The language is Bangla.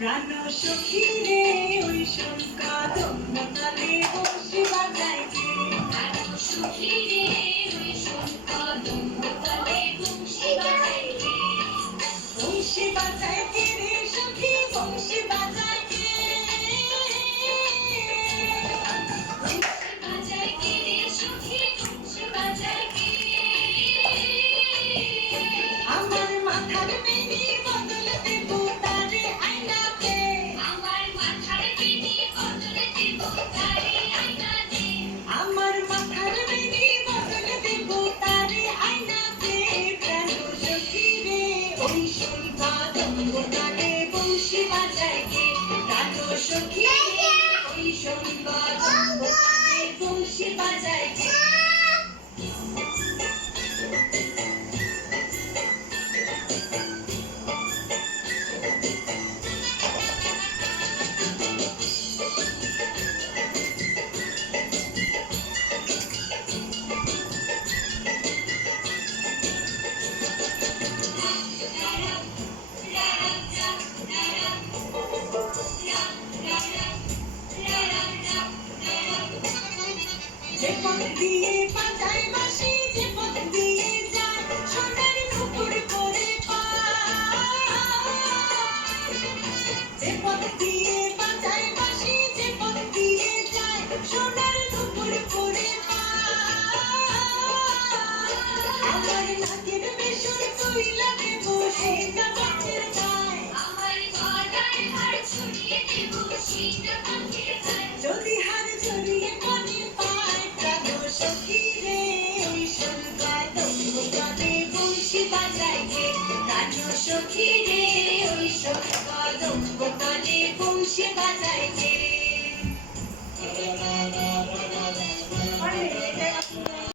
প্রাণ সখী রে ওই শঙ্কা দম্বতালে বংশী বাজায় কে। প্রাণ সখী রে ওই শঙ্কা দম্বতালে বংশী বাজায় কে। বংশী বাজায় কে রে সখী বংশী বাজায় কে। বংশী বাজায় কে রে সখী বংশী বাজায় কে। আমার মাথার বেনি বদল দেব তারে আয়নাতে। আমার মাথার বেনি বদল দেব তারে আয়নাতে। আমার মাথার বেনি বদল দেব তারে আয়নাতে। প্রাণ সখী রে ওই শঙ্কা দম্বতালে বংশী বাজায় কে। প্রাণ সখী রে ওই শঙ্কা দম্বতালে বংশী বাজায় কে। যে পথ দিয়ে বাজায় বাঁশি, যে পথ দিয়ে যায় সোনার নুপুর করে পায়। যে পথ দিয়ে বাজায় বাঁশি, যে পথ দিয়ে যায় সোনার নুপুর করে পায়। আমার নাকের বেসর কইলা দেব সেটা পাখির গায়। আমার গলার হার ছড়িয়ে দেব সেটা পাখির গায়ে। যদি হার জড়িয়ে মনে পায় প্রাণ সখী রে ওই শঙ্কা দম্বতালে বংশী বাজায় কে। প্রাণ সখী রে ওই শঙ্কা